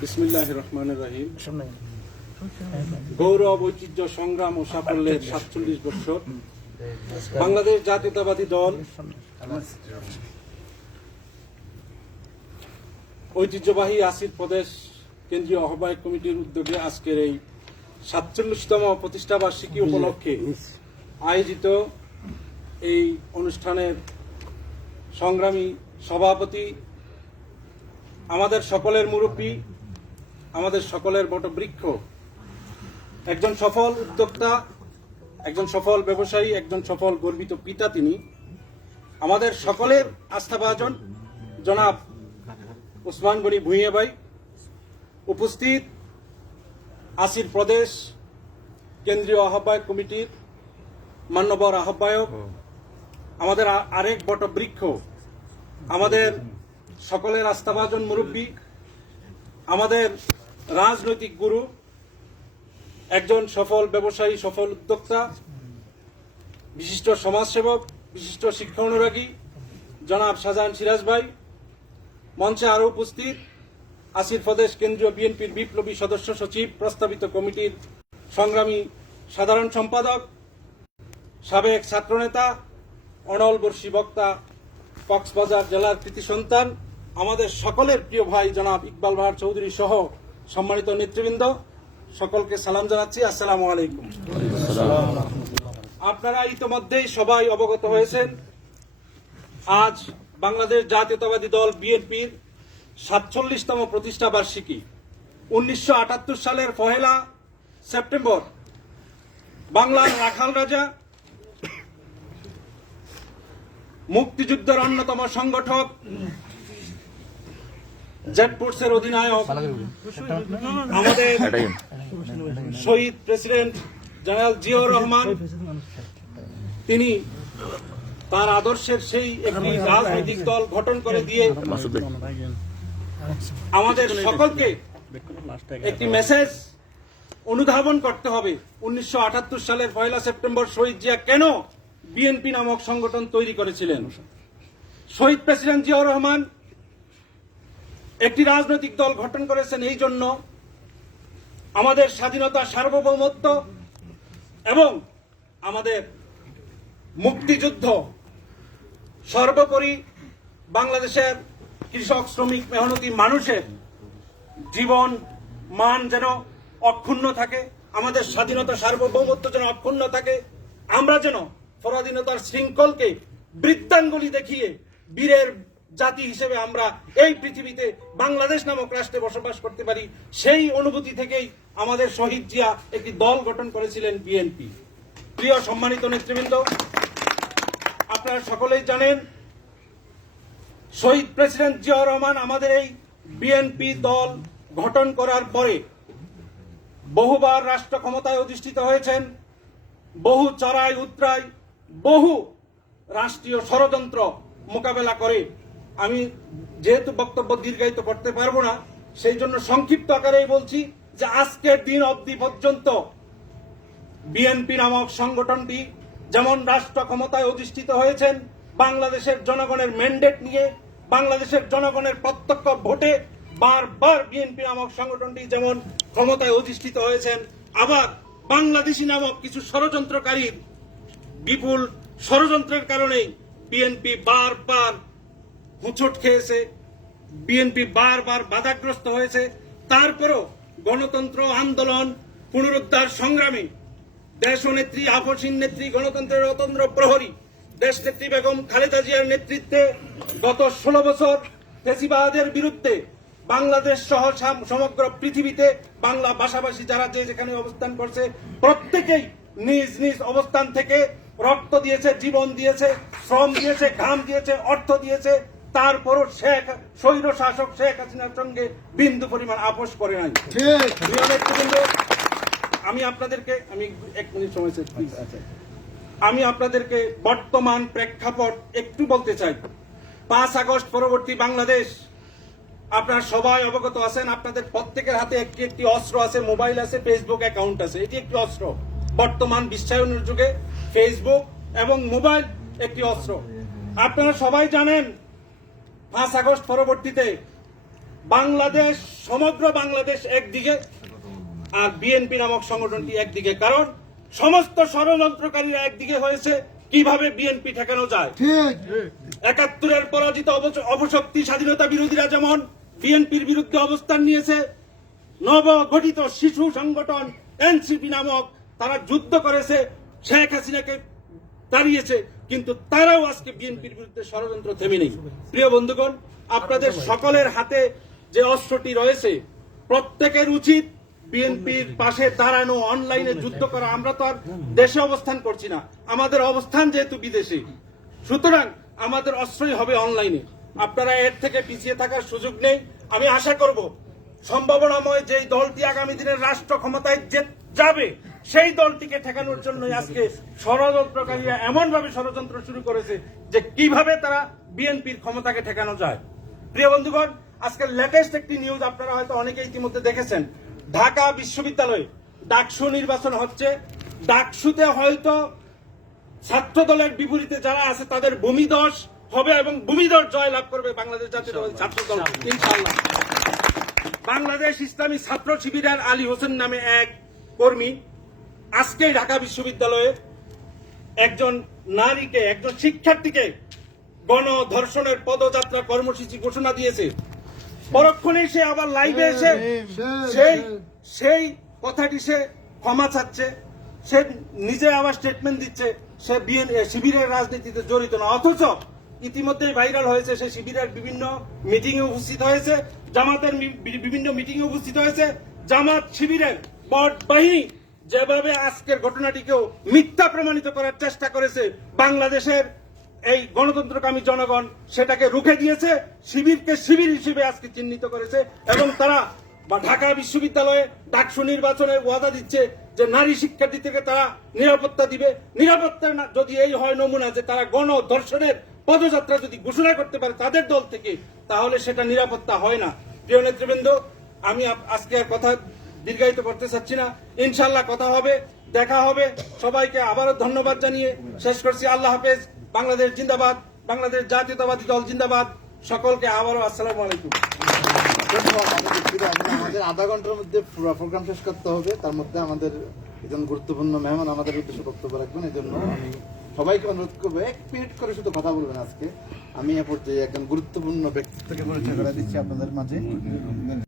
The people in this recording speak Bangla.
বিসমিল্লাহির রহমানির রহিম। গৌরব, ঐতিহ্য, সংগ্রাম ও সাফল্যের ৪৭ বছর বাংলাদেশ জাতীয়তাবাদী দল ঐতিহ্যবাহী আসির প্রদেশ কেন্দ্রীয় আহ্বায়ক কমিটির উদ্যোগে আজকের এই ৪৭তম প্রতিষ্ঠা বার্ষিকী উপলক্ষে আয়োজিত এই অনুষ্ঠানের সংগ্রামী সভাপতি, আমাদের সকলের মুরব্বী, আমাদের সকলের বটবৃক্ষ, একজন সফল উদ্যোক্তা, একজন সফল ব্যবসায়ী, একজন সফল গর্বিত পিতা, তিনি আমাদের সকলের আস্থাভাজন জনাব ওসমান গনি ভূঁইয়া ভাই, উপস্থিত আসির প্রদেশ কেন্দ্রীয় আহ্বায়ক কমিটির মান্যবর আহ্বায়ক, আমাদের আরেক বটবৃক্ষ, আমাদের সকলের আস্থাভাজন মুরব্বী, আমাদের রাজনৈতিক গুরু, একজন সফল ব্যবসায়ী, সফল উদ্যোক্তা, বিশিষ্ট সমাজসেবক, বিশিষ্ট শিক্ষা অনুরাগী জনাব শাহজাহান সিরাজ ভাই, মঞ্চে আরো উপস্থিত আসির প্রদেশ কেন্দ্রীয় বিএনপির বিপ্লবী সদস্য সচিব, প্রস্তাবিত কমিটির সংগ্রামী সাধারণ সম্পাদক, সাবেক ছাত্রনেতা, অনল বর্ষী বক্তা, কক্সবাজার জেলার কৃতি সন্তান, আমাদের সকলের প্রিয় ভাই জনাব ইকবাল বাহার চৌধুরী সহ সম্মানিত নেতৃবৃন্দ, সকলকে সালাম জানাচ্ছি। আসসালামু আলাইকুম। আপনারা ইতিমধ্যেই সবাই অবগত হয়েছেন, আজ বাংলাদেশ জাতীয়তাবাদী দল বিএনপির ৪৭তম প্রতিষ্ঠা বার্ষিকী। ১৯৭৮ সালের ১ সেপ্টেম্বর বাংলার রাখাল রাজা, মুক্তিযুদ্ধের অন্যতম সংগঠক, জেডফোর্সের অধিনায়ক, আমাদের শহীদ প্রেসিডেন্ট জেনারেল জিয়াউর রহমান, তিনি তার আদর্শের সেই একটি রাজনৈতিক দল গঠন করে দিয়ে আমাদের সকলকে একটি মেসেজ অনুধাবন করতে হবে। ১৯৭৮ সালের ১ সেপ্টেম্বর শহীদ জিয়া কেন বিএনপি নামক সংগঠন তৈরি করেছিলেন? শহীদ প্রেসিডেন্ট জিয়াউর রহমান একটি রাজনৈতিক দল গঠন করেছেন এই জন্য আমাদের স্বাধীনতা, সার্বভৌমত্ব এবং আমাদের মুক্তিযুদ্ধ, সর্বোপরি বাংলাদেশের কৃষক, শ্রমিক, মেহনতি মানুষের জীবন মান যেন অক্ষুণ্ণ থাকে, আমাদের স্বাধীনতা, সার্বভৌমত্ব যেন অক্ষুণ্ণ থাকে, আমরা যেন পরাধীনতার শৃঙ্খলকে বৃদ্ধাঙ্গুলি দেখিয়ে বীরের জাতি হিসেবে আমরা এই পৃথিবীতে বাংলাদেশ নামক রাষ্ট্রে বসবাস করতে পারি, সেই অনুভূতি থেকেই আমাদের শহীদ জিয়া একটি দল গঠন করেছিলেন বিএনপি। প্রিয় সম্মানিত নেতৃবৃন্দ, আপনারা সকলেই জানেন শহীদ প্রেসিডেন্ট জিয়াউর রহমান আমাদের এই বিএনপি দল গঠন করার পরে বহুবার রাষ্ট্র ক্ষমতায় অধিষ্ঠিত হয়েছেন, বহু চড়াই উতরাই, বহু রাষ্ট্রীয় ষড়যন্ত্র মোকাবেলা করে। আমি যেহেতু বক্তব্য দীর্ঘায়িত করতে পারবো না, সেই জন্য সংক্ষিপ্ত আকারেই বলছি যে আজকের দিন অবধি পর্যন্ত বিএনপি নামক সংগঠনটি যেমন রাষ্ট্র ক্ষমতায় অধিষ্ঠিত হয়েছেন বাংলাদেশের জনগণের ম্যান্ডেট নিয়ে, বাংলাদেশের জনগণের প্রত্যক্ষ ভোটে বারবার বিএনপি নামক সংগঠনটি যেমন ক্ষমতায় অধিষ্ঠিত হয়েছেন, আবার বাংলাদেশি নামক কিছু ষড়যন্ত্রকারীর বিপুল ষড়যন্ত্রের কারণেই বিএনপি বারবার হোঁচট খেয়েছে, বিএনপি বারবার বাধাগ্রস্ত হয়েছে। তারপরও গণতন্ত্র আন্দোলন পুনরুদ্ধার সংগ্রামে দেশনেত্রী, আপসীন নেত্রী, গণতন্ত্রের অতন্ত্র প্রহরী দেশনেত্রী বেগম খালেদা জিয়ার নেতৃত্বে গত 16 বছর ফ্যাসিবাদের বিরুদ্ধে বাংলাদেশ সহ সমগ্র পৃথিবীতে বাংলা ভাষাভাষী যারা যেখানে অবস্থান করছে প্রত্যেকেই নিজ নিজ অবস্থান থেকে রক্ত দিয়েছে, জীবন দিয়েছে, শ্রম দিয়েছে, ঘাম দিয়েছে, অর্থ দিয়েছে। তারপরও স্বৈর শাসক শেখ হাসিনার সঙ্গে বিন্দু পরিমাণ আপোষ করে নাই। আমি আপনাদেরকে আমি আপনাদেরকে বর্তমান প্রেক্ষাপট একটু বলতে চাই। 5 আগস্ট পরবর্তী বাংলাদেশ, আপনারা সবাই অবগত আছেন, আপনাদের প্রত্যেকের হাতে একটি একটি অস্ত্র আছে, মোবাইল আছে, ফেসবুক অ্যাকাউন্ট আছে। এটি একটি অস্ত্র। বর্তমান বিশ্বায়নের যুগে ফেসবুক এবং মোবাইল একটি অস্ত্র। আপনারা সবাই জানেন 5 আগস্ট পরবর্তীতে বাংলাদেশ, সমগ্র বাংলাদেশ একদিকে আর বিএনপি নামক সংগঠনটি একদিকে, কারণ সমস্ত ষড়যন্ত্রকারীরা একদিকে হয়েছে। কিভাবে বিএনপি ঠেকানো যায়? 71-এর পরাজিত অপশক্তি স্বাধীনতা বিরোধীরা যেমন বিএনপির বিরুদ্ধে অবস্থান নিয়েছে, নবগঠিত শিশু সংগঠন এনসিপি নামক তারা যুদ্ধ করেছে, শেখ হাসিনাকে দাঁড়িয়েছে, কিন্তু তারাও আজকে বিএনপির বিরুদ্ধে ষড়যন্ত্র থেমে নেই। প্রিয় বন্ধুগণ, আপনাদের সকলের হাতে যে অস্ত্রটি রয়েছে, প্রত্যেকের উচিত বিএনপির পাশে দাঁড়ানো, অনলাইনে যুদ্ধ করা। আমরা তো আর দেশে অবস্থান করছি না, আমাদের অবস্থান যেহেতু বিদেশে, সুতরাং আমাদের অস্ত্রই হবে অনলাইনে। আপনারা এর থেকে পিছিয়ে থাকার সুযোগ নেই। আমি আশা করব সম্ভাবনাময় যেই দলটি আগামী দিনের রাষ্ট্র ক্ষমতায় যাবে, সেই দলটিকে ঠেকানোর জন্য আজকে ষড়যন্ত্রকারীরা এমন ভাবে ষড়যন্ত্র শুরু করেছে যে কিভাবে তারা বিএনপির ক্ষমতাকে ঠেকানো যায়। প্রিয় বন্ধুগণ, আজকে লেটেস্ট একটি নিউজ আপনারা হয়তো অনেকে ইতিমধ্যে দেখেছেন। ঢাকা বিশ্ববিদ্যালয়ে ডাকসু নির্বাচন হচ্ছে। ডাকসুতে হয়তো ছাত্র দলের বিপরীতে যারা আছে তাদের ভূমিধস হবে এবং ভূমিধস জয় লাভ করবে বাংলাদেশ জাতীয়তাবাদী ছাত্র দল, ইনশাআল্লাহ। বাংলাদেশ ইসলামী ছাত্র শিবিরের আলী হোসেন নামে এক কর্মী আজকে ঢাকা বিশ্ববিদ্যালয়ে একজন নারীকে, একজন শিক্ষার্থীকে গণধর্ষণের পদযাত্রা কর্মসূচি ঘোষণা দিয়েছে। পরক্ষণেই সে আবার লাইভে এসে সেই কথাটি সে ক্ষমা চাচ্ছে, সে নিজে আবার স্টেটমেন্ট দিচ্ছে সে শিবিরের রাজনীতিতে জড়িত না। অথচ ইতিমধ্যেই ভাইরাল হয়েছে সে শিবিরের বিভিন্ন মিটিং এ উপস্থিত হয়েছে, জামাতের বিভিন্ন মিটিং এ উপস্থিত হয়েছে। জামাত শিবিরের বট বাহিনী যেভাবে আজকের ঘটনাটিকেও মিথ্যা প্রমাণিত করার চেষ্টা করেছে, বাংলাদেশের এই গণতন্ত্রকামী জনগণ সেটাকে রুখে দিয়েছে, শিবিরকে শিবির হিসেবে আজকে চিহ্নিত করেছে এবং তারা ঢাকা বিশ্ববিদ্যালয়ে ডাকসু নির্বাচনে ওয়াদা দিচ্ছে যে নারী শিক্ষার্থী থেকে তারা নিরাপত্তা দিবে। নিরাপত্তা যদি এই হয় নমুনা যে তারা গণধর্ষণের পদযাত্রা যদি ঘোষণা করতে পারে তাদের দল থেকে, তাহলে সেটা নিরাপত্তা হয় না। প্রিয় নেতৃবৃন্দ, আমি আজকে আর কথা দীর্ঘায়িত করতে চাচ্ছি না। ইনশাআল্লাহ কথা হবে, দেখা হবে। সবাইকে আবারও ধন্যবাদ জানিয়ে শেষ করছি। আল্লাহ হাফেজ। বাংলাদেশ জিন্দাবাদ, বাংলাদেশ জাতীয়তাবাদী দল জিন্দাবাদ। সকলকে আবারও আসসালামু আলাইকুম। আমাদের আধা ঘন্টার মধ্যে পুরো প্রোগ্রাম শেষ করতে হবে, তার মধ্যে আমাদের একজন গুরুত্বপূর্ণ মেহমান আমাদের উদ্দেশ্যে বক্তব্য রাখবেন। এই জন্য আমি সবাইকে অনুরোধ করবো 1 মিনিট করে শুধু কথা বলবেন। আজকে আমি এ পর্যায়ে একজন গুরুত্বপূর্ণ ব্যক্তিত্বকে পরিচয় করে দিচ্ছি আপনাদের মাঝে।